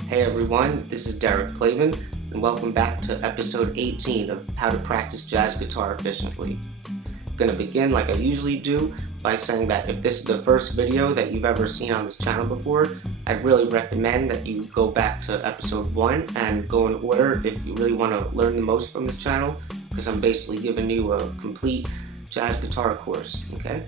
Hey everyone, this is Derek Clavin, and welcome back to episode 18 of How to Practice Jazz Guitar Efficiently. I'm going to begin like I usually do by saying that if this is the first video that you've ever seen on this channel before, I'd really recommend that you go back to episode 1 and go in order if you really want to learn the most from this channel, because I'm basically giving you a complete jazz guitar course, okay?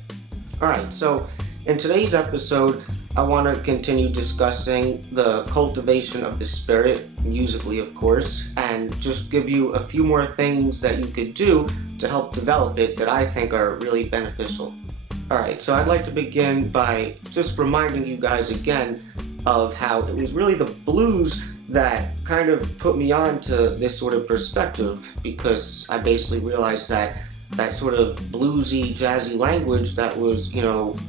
Alright, so in today's episode, I want to continue discussing the cultivation of the spirit, musically of course, and just give you a few more things that you could do to help develop it that I think are really beneficial. Alright, so I'd like to begin by just reminding you guys again of how it was really the blues that kind of put me on to this sort of perspective, because I basically realized that sort of bluesy, jazzy language that was,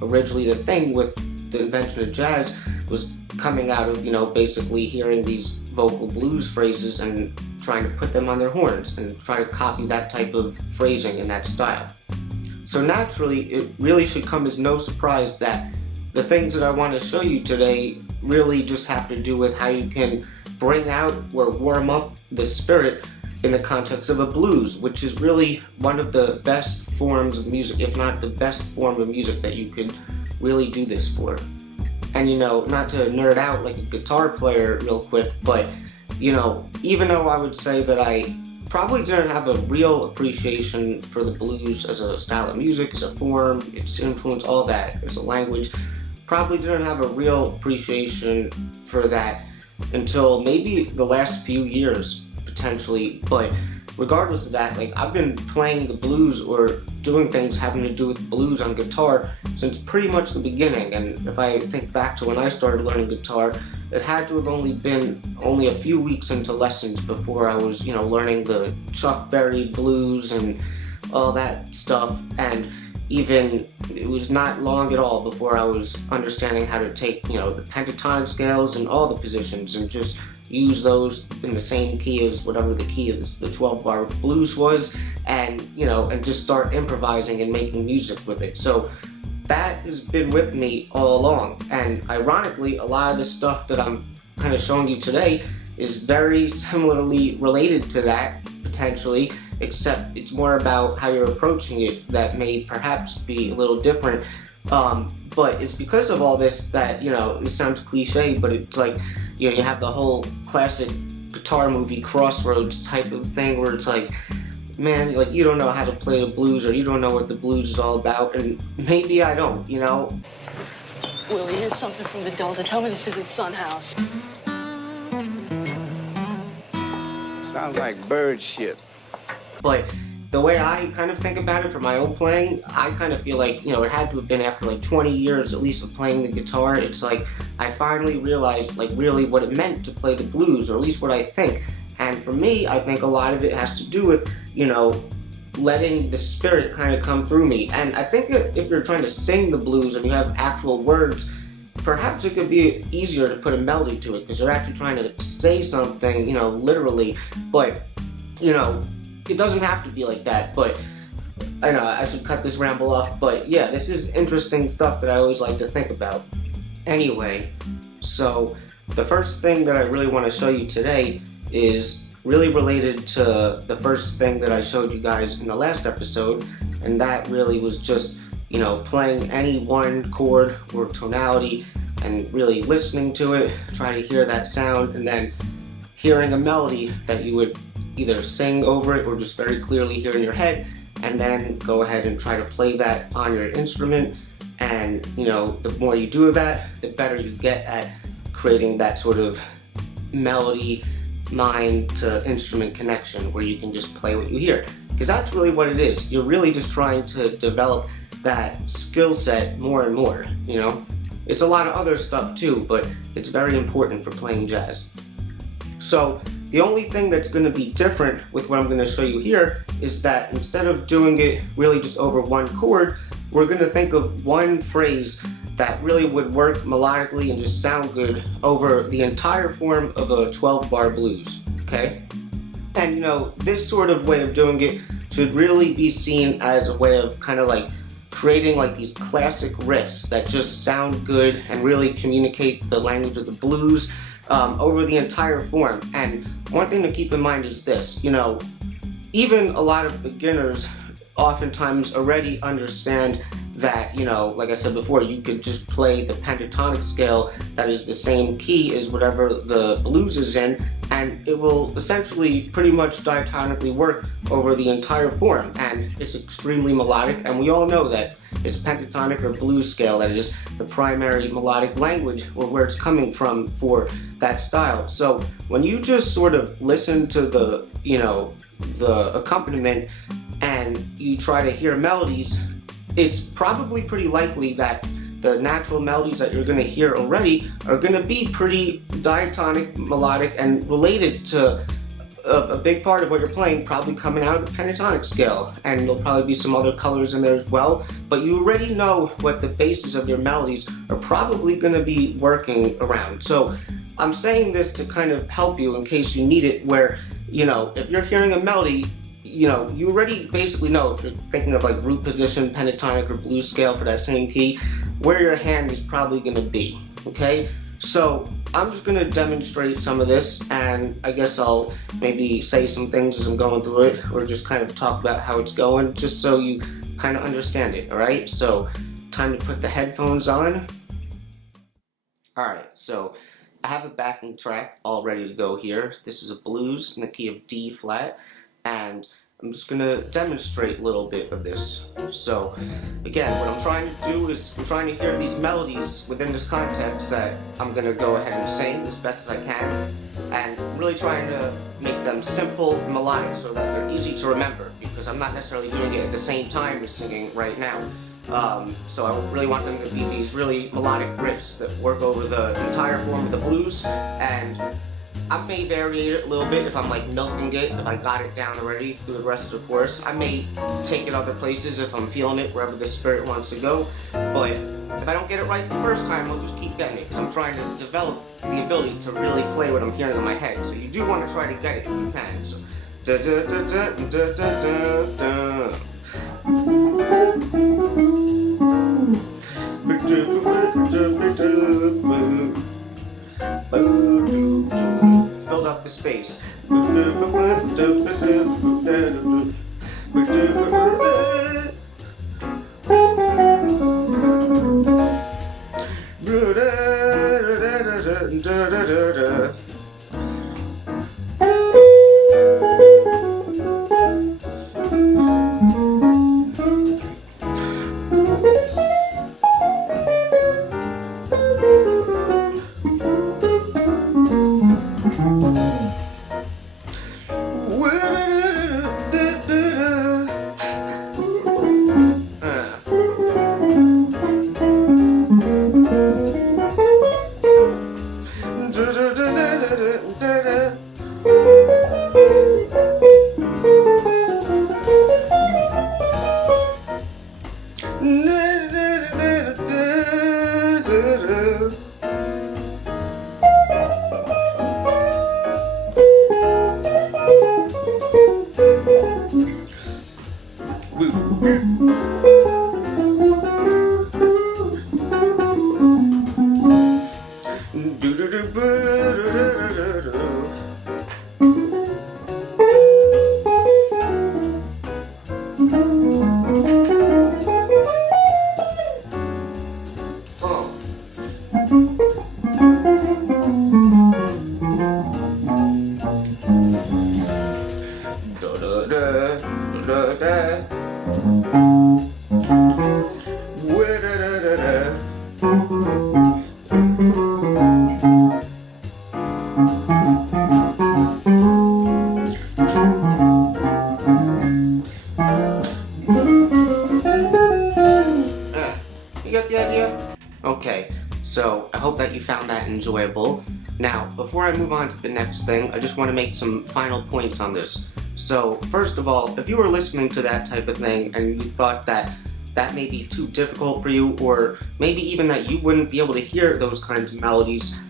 originally the thing with the invention of jazz was coming out of, basically hearing these vocal blues phrases and trying to put them on their horns and try to copy that type of phrasing in that style. So naturally, it really should come as no surprise that the things that I want to show you today really just have to do with how you can bring out or warm up the spirit in the context of a blues, which is really one of the best forms of music, if not the best form of music that you could really do this for. And not to nerd out like a guitar player real quick, but even though I would say that I probably didn't have a real appreciation for the blues as a style of music, as a form, its influence, all that, as a language, probably didn't have a real appreciation for that until maybe the last few years, potentially. But regardless of that, I've been playing the blues or doing things having to do with blues on guitar since pretty much the beginning. And if I think back to when I started learning guitar, it had to have only been a few weeks into lessons before I was, learning the Chuck Berry blues and all that stuff. And even it was not long at all before I was understanding how to take, the pentatonic scales and all the positions and just use those in the same key as whatever the key of the 12-bar blues was, and and just start improvising and making music with it. So that has been with me all along, and ironically, a lot of the stuff that I'm kind of showing you today is very similarly related to that, potentially, except it's more about how you're approaching it that may perhaps be a little different. But it's because of all this that, it sounds cliche, but it's like, you have the whole classic guitar movie Crossroads type of thing where it's like, man, you don't know how to play the blues, or you don't know what the blues is all about, and maybe I don't, Willie, here's something from the Delta. Tell me this isn't Sun House. Sounds like bird shit. But the way I kind of think about it for my own playing, I kind of feel like, it had to have been after 20 years at least of playing the guitar. It's like I finally realized really what it meant to play the blues, or at least what I think. And for me, I think a lot of it has to do with, letting the spirit kind of come through me. And I think that if you're trying to sing the blues and you have actual words, perhaps it could be easier to put a melody to it, because you're actually trying to say something, literally. But, it doesn't have to be like that. But I know I should cut this ramble off, but yeah, this is interesting stuff that I always like to think about. Anyway, so the first thing that I really want to show you today is really related to the first thing that I showed you guys in the last episode, and that really was just, playing any one chord or tonality and really listening to it, try to hear that sound, and then hearing a melody that you would either sing over it or just very clearly hear in your head, and then go ahead and try to play that on your instrument. And the more you do that, the better you get at creating that sort of melody mind to instrument connection where you can just play what you hear, because that's really what it is. You're really just trying to develop that skill set more and more. It's a lot of other stuff too, but it's very important for playing jazz. So the only thing that's going to be different with what I'm going to show you here is that instead of doing it really just over one chord, we're going to think of one phrase that really would work melodically and just sound good over the entire form of a 12-bar blues, okay? And this sort of way of doing it should really be seen as a way of kind of creating these classic riffs that just sound good and really communicate the language of the blues over the entire form. And one thing to keep in mind is this, even a lot of beginners oftentimes already understand that, like I said before, you could just play the pentatonic scale that is the same key as whatever the blues is in, and it will essentially pretty much diatonically work over the entire form, and it's extremely melodic, and we all know that it's pentatonic or blues scale that is the primary melodic language, or where it's coming from for that style. So when you just sort of listen to the accompaniment and you try to hear melodies, it's probably pretty likely that the natural melodies that you're going to hear already are going to be pretty diatonic, melodic, and related to a big part of what you're playing, probably coming out of the pentatonic scale. And there'll probably be some other colors in there as well, but you already know what the basis of your melodies are probably going to be working around. So I'm saying this to kind of help you in case you need it, where, if you're hearing a melody, you already basically know, if you're thinking of like root position, pentatonic, or blues scale for that same key, where your hand is probably going to be, okay? So I'm just going to demonstrate some of this, and I guess I'll maybe say some things as I'm going through it, or just kind of talk about how it's going, just so you kind of understand it, alright? So, time to put the headphones on. Alright, so I have a backing track all ready to go here. This is a blues in the key of D flat, and I'm just going to demonstrate a little bit of this. So, again, what I'm trying to do is I'm trying to hear these melodies within this context that I'm going to go ahead and sing as best as I can. And I'm really trying to make them simple and melodic so that they're easy to remember, because I'm not necessarily doing it at the same time as singing right now. So I really want them to be these really melodic riffs that work over the entire form of the blues, and I may vary it a little bit if I'm like milking it, if I got it down already through the rest of the course. I may take it other places if I'm feeling it, wherever the spirit wants to go. But if I don't get it right the first time, I'll just keep getting it, because I'm trying to develop the ability to really play what I'm hearing in my head. So you do want to try to get it if you can. So da da da da da da da da. Filled up the space. You get the idea? Okay, so I hope that you found that enjoyable. Now, before I move on to the next thing, I just want to make some final points on this. So, first of all, if you were listening to that type of thing and you thought that that may be too difficult for you, or maybe even that you wouldn't be able to hear those kinds of melodies,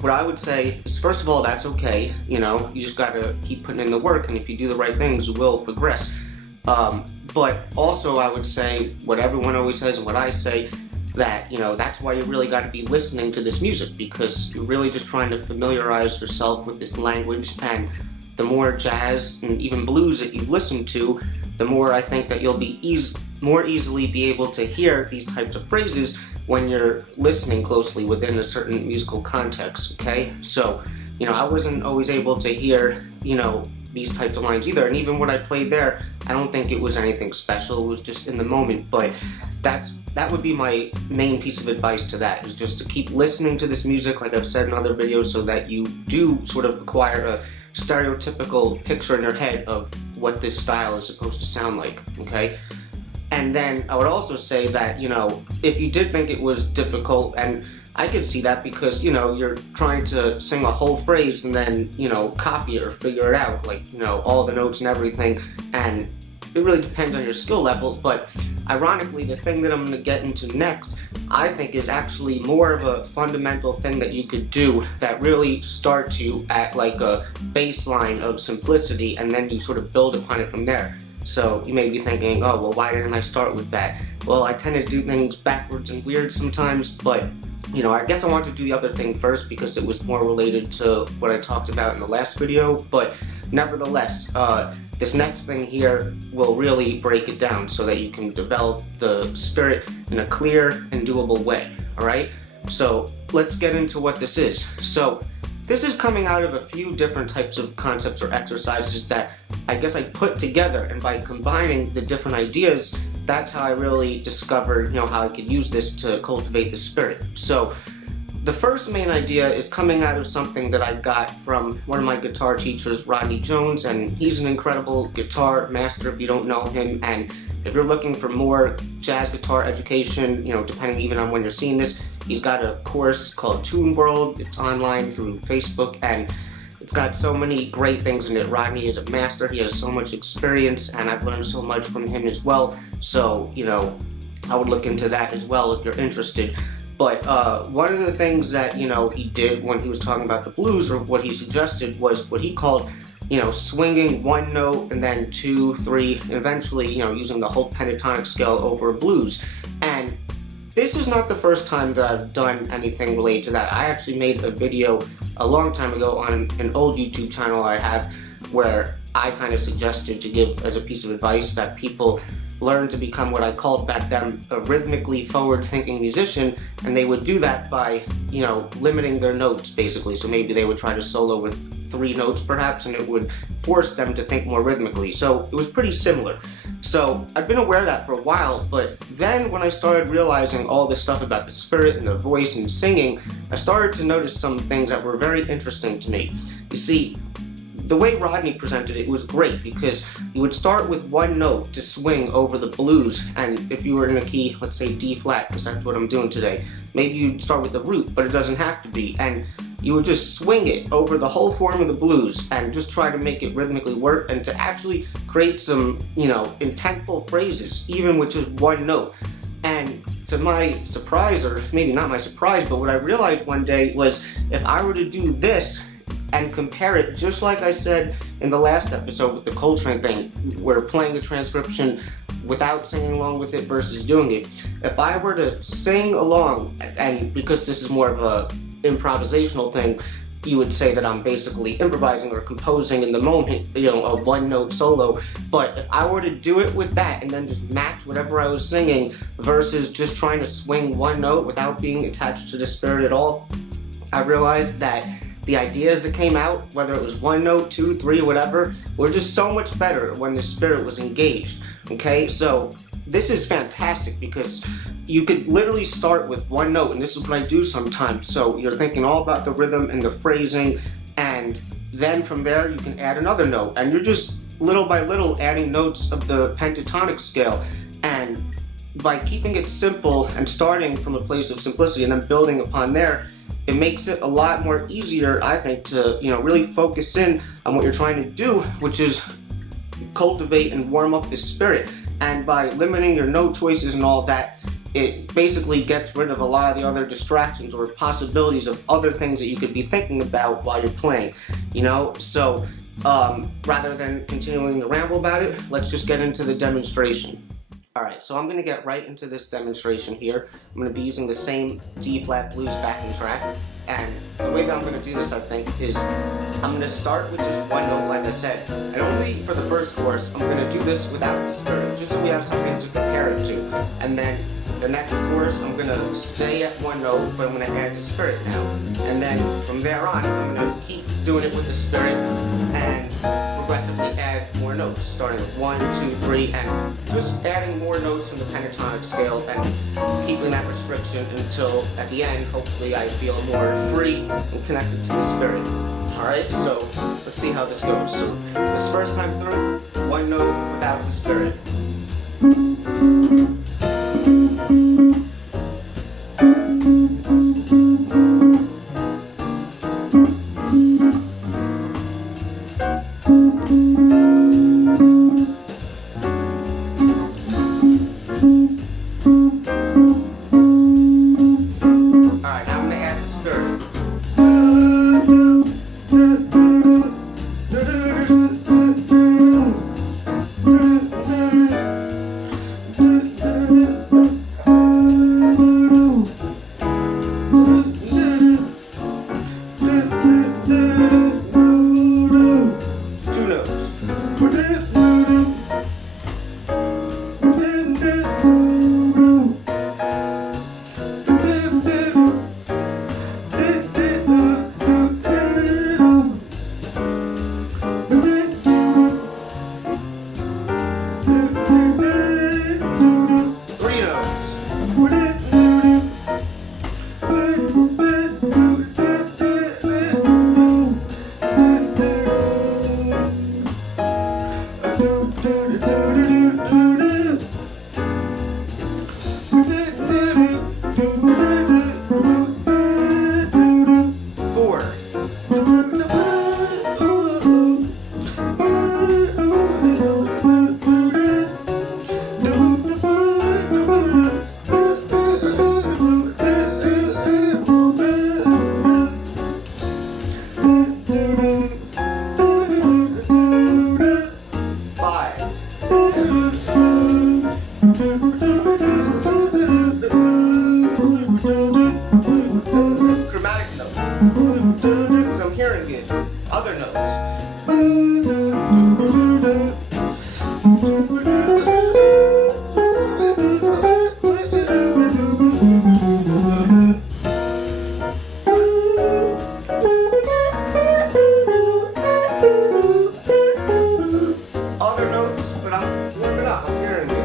what I would say is, first of all, that's okay. You just gotta keep putting in the work, and if you do the right things, you will progress. But also, I would say what everyone always says and what I say, that, that's why you really got to be listening to this music, because you're really just trying to familiarize yourself with this language. And the more jazz and even blues that you listen to, the more I think that you'll be more easily be able to hear these types of phrases when you're listening closely within a certain musical context, okay? So, I wasn't always able to hear, these types of lines either, and even what I played there, I don't think it was anything special. It was just in the moment. But that would be my main piece of advice to that, is just to keep listening to this music, like I've said in other videos, so that you do sort of acquire a stereotypical picture in your head of what this style is supposed to sound like, okay? And then I would also say that, if you did think it was difficult, and I could see that because, you're trying to sing a whole phrase and then, copy it or figure it out, like, all the notes and everything, and it really depends on your skill level. But ironically, the thing that I'm going to get into next, I think, is actually more of a fundamental thing that you could do that really starts you at like a baseline of simplicity, and then you sort of build upon it from there. So you may be thinking, oh, well, why didn't I start with that? Well, I tend to do things backwards and weird sometimes, but I guess I want to do the other thing first because it was more related to what I talked about in the last video. But nevertheless, this next thing here will really break it down so that you can develop the spirit in a clear and doable way, all right? So let's get into what this is. So this is coming out of a few different types of concepts or exercises that I guess I put together, and by combining the different ideas, that's how I really discovered, how I could use this to cultivate the spirit. So the first main idea is coming out of something that I got from one of my guitar teachers, Rodney Jones, and he's an incredible guitar master if you don't know him. And if you're looking for more jazz guitar education, depending even on when you're seeing this, he's got a course called Tune World. It's online through Facebook, and it's got so many great things in it. Rodney is a master. He has so much experience, and I've learned so much from him as well. So, I would look into that as well if you're interested. But one of the things that, he did when he was talking about the blues, or what he suggested, was what he called, swinging one note and then two, three, and eventually, using the whole pentatonic scale over a blues. And this is not the first time that I've done anything related to that. I actually made a video a long time ago on an old YouTube channel I have, where I kind of suggested to give as a piece of advice that people learn to become what I called back then a rhythmically forward-thinking musician, and they would do that by, limiting their notes, basically. So maybe they would try to solo with 3 notes perhaps, and it would force them to think more rhythmically. So it was pretty similar. So I've been aware of that for a while, but then when I started realizing all this stuff about the spirit and the voice and singing, I started to notice some things that were very interesting to me. You see, the way Rodney presented it was great, because you would start with one note to swing over the blues, and if you were in a key, let's say D flat, because that's what I'm doing today, maybe you'd start with the root, but it doesn't have to be, and you would just swing it over the whole form of the blues and just try to make it rhythmically work, and to actually create some, intentful phrases, even with just one note. And to my surprise, or maybe not my surprise, but what I realized one day was, if I were to do this and compare it, just like I said in the last episode with the Coltrane thing, where playing a transcription without singing along with it versus doing it, if I were to sing along, and because this is more of a improvisational thing, you would say that I'm basically improvising or composing in the moment, a one-note solo. But if I were to do it with that and then just match whatever I was singing versus just trying to swing one note without being attached to the spirit at all, I realized that the ideas that came out, whether it was one note, 2, 3, whatever, were just so much better when the spirit was engaged, okay? So this is fantastic, because you could literally start with one note, and this is what I do sometimes. So you're thinking all about the rhythm and the phrasing, and then from there you can add another note, and you're just little by little adding notes of the pentatonic scale. And by keeping it simple and starting from a place of simplicity and then building upon there, it makes it a lot more easier, I think, to really focus in on what you're trying to do, which is cultivate and warm up the spirit. And by limiting your note choices and all that, it basically gets rid of a lot of the other distractions or possibilities of other things that you could be thinking about while you're playing, So rather than continuing to ramble about it, let's just get into the demonstration. Alright, so I'm going to get right into this demonstration here. I'm going to be using the same D-flat blues backing track, and the way that I'm going to do this, I think, is I'm going to start with just one note, like I said, and only for the first course, I'm going to do this without the spirit, just so we have something to compare it to. And then the next course, I'm going to stay at one note, but I'm going to add the spirit now. And then from there on, I'm going to keep doing it with the spirit and progressively add more notes, starting with 1, 2, 3, and just adding more notes from the pentatonic scale and keeping that restriction until at the end, hopefully, I feel more free and connected to the spirit. Alright, so let's see how this goes. So this first time through, one note without the spirit. Chromatic note, because I'm hearing it. Other notes. Other notes, but I'm warming up. I'm hearing it.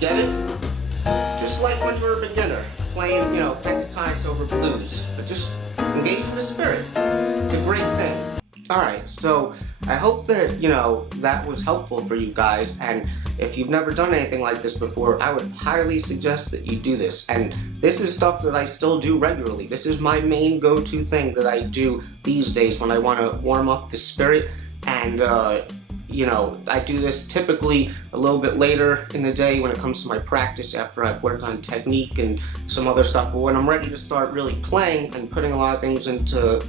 Get it? Just like when you're a beginner, playing, pentatonics over blues, but just engage with the spirit. It's a great thing. Alright, so I hope that, that was helpful for you guys, and if you've never done anything like this before, I would highly suggest that you do this. And this is stuff that I still do regularly. This is my main go-to thing that I do these days when I want to warm up the spirit, and I do this typically a little bit later in the day when it comes to my practice after I've worked on technique and some other stuff. But when I'm ready to start really playing and putting a lot of things into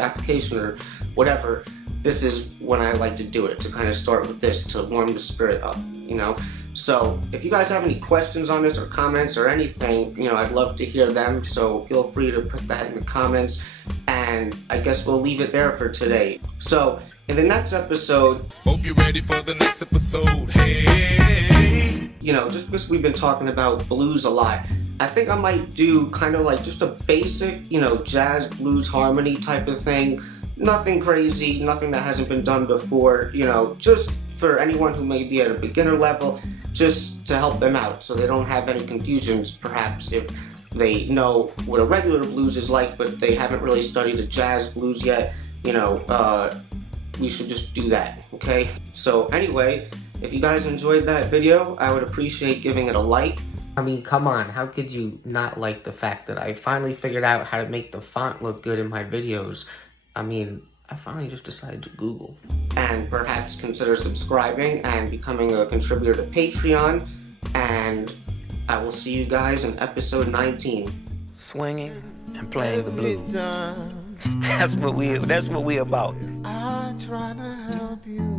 application or whatever, this is when I like to do it, to kind of start with this, to warm the spirit up, So if you guys have any questions on this or comments or anything, I'd love to hear them, so feel free to put that in the comments, and I guess we'll leave it there for today. So in the next episode, hope you're ready for the next episode. Hey, just because we've been talking about blues a lot, I think I might do kind of like just a basic, jazz blues harmony type of thing. Nothing crazy, nothing that hasn't been done before, just for anyone who may be at a beginner level, just to help them out so they don't have any confusions, perhaps, if they know what a regular blues is like, but they haven't really studied a jazz blues yet. We should just do that, okay? So anyway, If you guys enjoyed that video, I would appreciate giving it a like. I mean, come on, how could you not like the fact that I finally figured out how to make the font look good in my videos? I mean, I finally just decided to Google. And perhaps consider subscribing and becoming a contributor to Patreon. And I will see you guys in episode 19. Swinging and playing the blues. That's what we about. I try to help you.